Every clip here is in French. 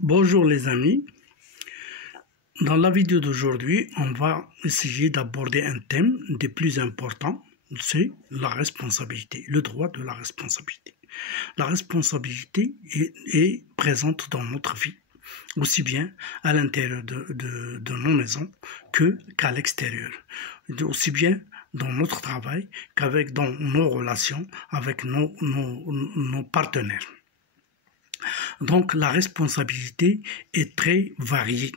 Bonjour les amis, dans la vidéo d'aujourd'hui, on va essayer d'aborder un thème des plus importants, c'est la responsabilité, le droit de la responsabilité. La responsabilité est présente dans notre vie, aussi bien à l'intérieur de nos maisons qu'à l'extérieur, aussi bien dans notre travail dans nos relations avec nos partenaires. Donc la responsabilité est très variée.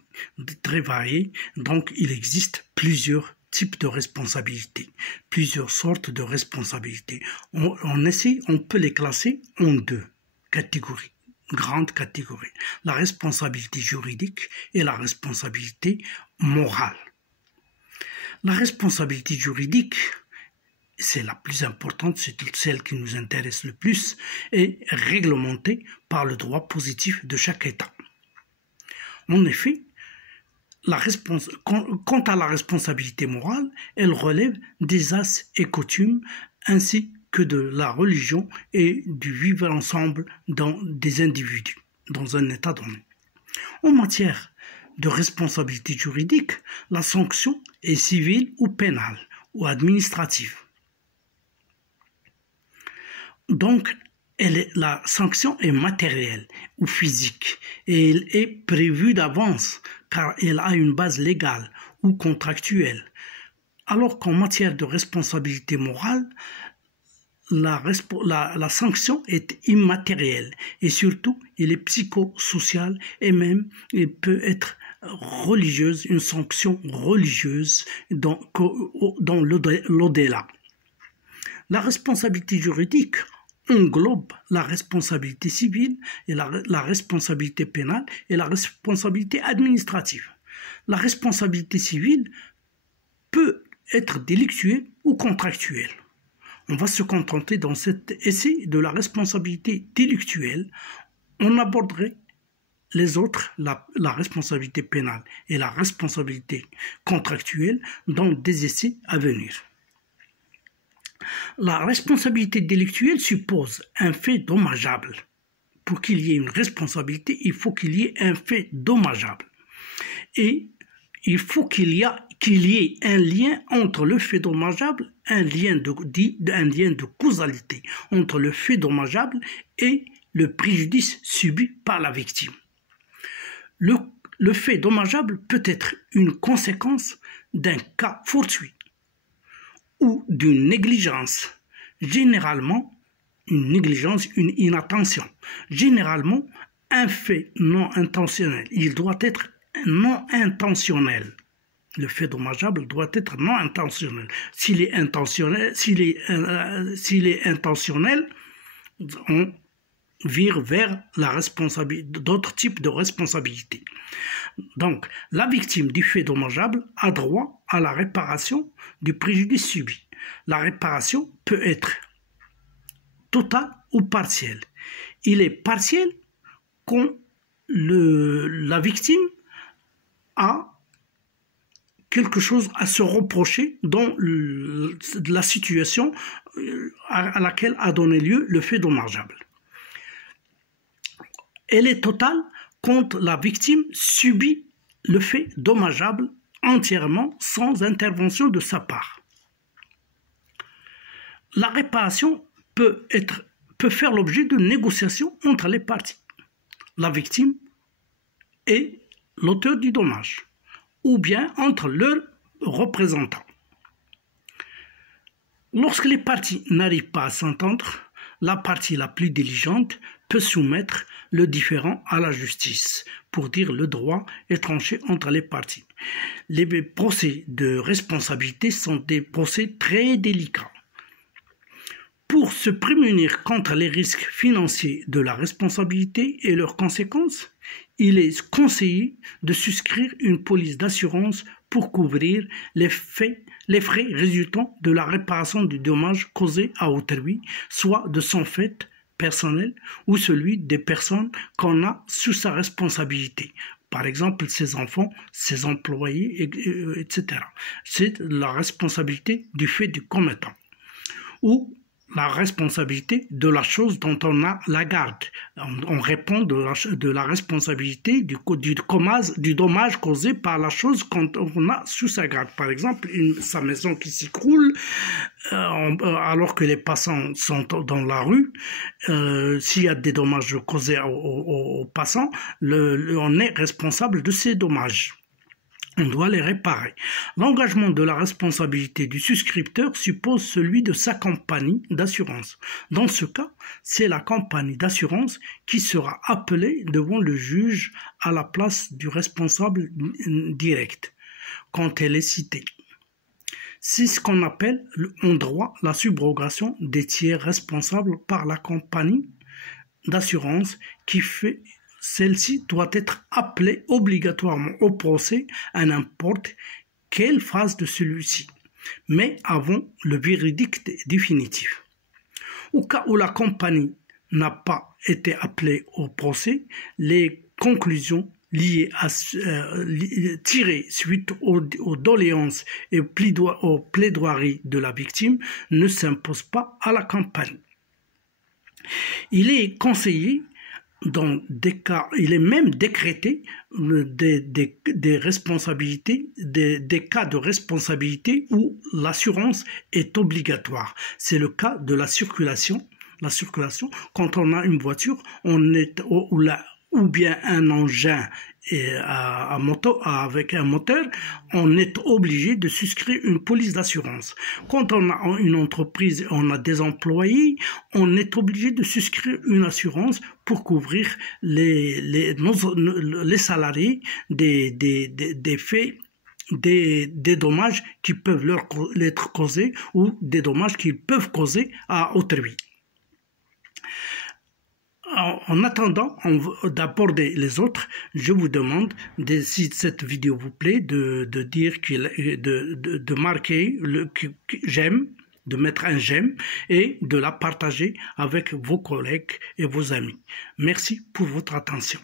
Donc il existe plusieurs types de responsabilités, plusieurs sortes de responsabilités. On peut les classer en deux catégories, grandes catégories. La responsabilité juridique et la responsabilité morale. La responsabilité juridique, c'est la plus importante, c'est celle qui nous intéresse le plus, est réglementée par le droit positif de chaque État. En effet, quant à la responsabilité morale, elle relève des as et coutumes ainsi que de la religion et du vivre ensemble des individus, dans un État donné. En matière de responsabilité juridique, la sanction est civile ou pénale ou administrative. Donc, la sanction est matérielle ou physique et elle est prévue d'avance car elle a une base légale ou contractuelle. Alors qu'en matière de responsabilité morale, la sanction est immatérielle et surtout, elle est psychosociale et même elle peut être religieuse, une sanction religieuse dans l'au-delà. La responsabilité juridique englobe la responsabilité civile et la responsabilité pénale et la responsabilité administrative. La responsabilité civile peut être délictuelle ou contractuelle. On va se contenter dans cet essai de la responsabilité délictuelle. On aborderait les autres, la responsabilité pénale et la responsabilité contractuelle dans des essais à venir. La responsabilité délictuelle suppose un fait dommageable. Pour qu'il y ait une responsabilité, il faut qu'il y ait un fait dommageable. Et il faut qu'il y ait un lien entre le fait dommageable, un lien de causalité entre le fait dommageable et le préjudice subi par la victime. Le fait dommageable peut être une conséquence d'un cas fortuit ou d'une négligence, généralement une négligence, une inattention, généralement un fait non intentionnel. Il doit être non intentionnel. Le fait dommageable doit être non intentionnel. S'il est intentionnel, on vire vers la responsabilité, d'autres types de responsabilités. Donc, la victime du fait dommageable a droit à la réparation du préjudice subi. La réparation peut être totale ou partielle. Il est partiel quand la victime a quelque chose à se reprocher dans la situation à laquelle a donné lieu le fait dommageable. Elle est totale quand la victime subit le fait dommageable entièrement sans intervention de sa part. La réparation peut faire l'objet de négociations entre les parties, la victime et l'auteur du dommage, ou bien entre leurs représentants. Lorsque les parties n'arrivent pas à s'entendre, la partie la plus diligente peut soumettre le différend à la justice pour dire le droit est tranché entre les parties. Les procès de responsabilité sont des procès très délicats. Pour se prémunir contre les risques financiers de la responsabilité et leurs conséquences, il est conseillé de souscrire une police d'assurance pour couvrir les frais résultant de la réparation du dommage causé à autrui, soit de son fait personnel ou celui des personnes qu'on a sous sa responsabilité. Par exemple, ses enfants, ses employés, etc. C'est la responsabilité du fait du commettant. Ou la responsabilité de la chose dont on a la garde. On répond de la responsabilité du dommage causé par la chose quand on a sous sa garde. Par exemple, sa maison qui s'écroule alors que les passants sont dans la rue. S'il y a des dommages causés aux passants, on est responsable de ces dommages. On doit les réparer. L'engagement de la responsabilité du souscripteur suppose celui de sa compagnie d'assurance. Dans ce cas, c'est la compagnie d'assurance qui sera appelée devant le juge à la place du responsable direct, quand elle est citée. C'est ce qu'on appelle en droit la subrogation des tiers responsables par la compagnie d'assurance qui fait. Celle-ci doit être appelée obligatoirement au procès à n'importe quelle phase de celui-ci, mais avant le verdict définitif. Au cas où la compagnie n'a pas été appelée au procès, les conclusions tirées suite aux doléances et aux plaidoiries de la victime ne s'imposent pas à la compagnie. Il est conseillé dans des cas, il est même décrété des responsabilités, des cas de responsabilité où l'assurance est obligatoire. C'est le cas de la circulation. La circulation, quand on a une voiture, ou bien un engin avec un moteur, on est obligé de souscrire une police d'assurance. Quand on a une entreprise, on a des employés, on est obligé de souscrire une assurance pour couvrir les salariés des faits, des dommages qui peuvent leur être causés ou des dommages qu'ils peuvent causer à autrui. En attendant d'aborder les autres, je vous demande, si cette vidéo vous plaît, de marquer j'aime, de mettre un j'aime et de la partager avec vos collègues et vos amis. Merci pour votre attention.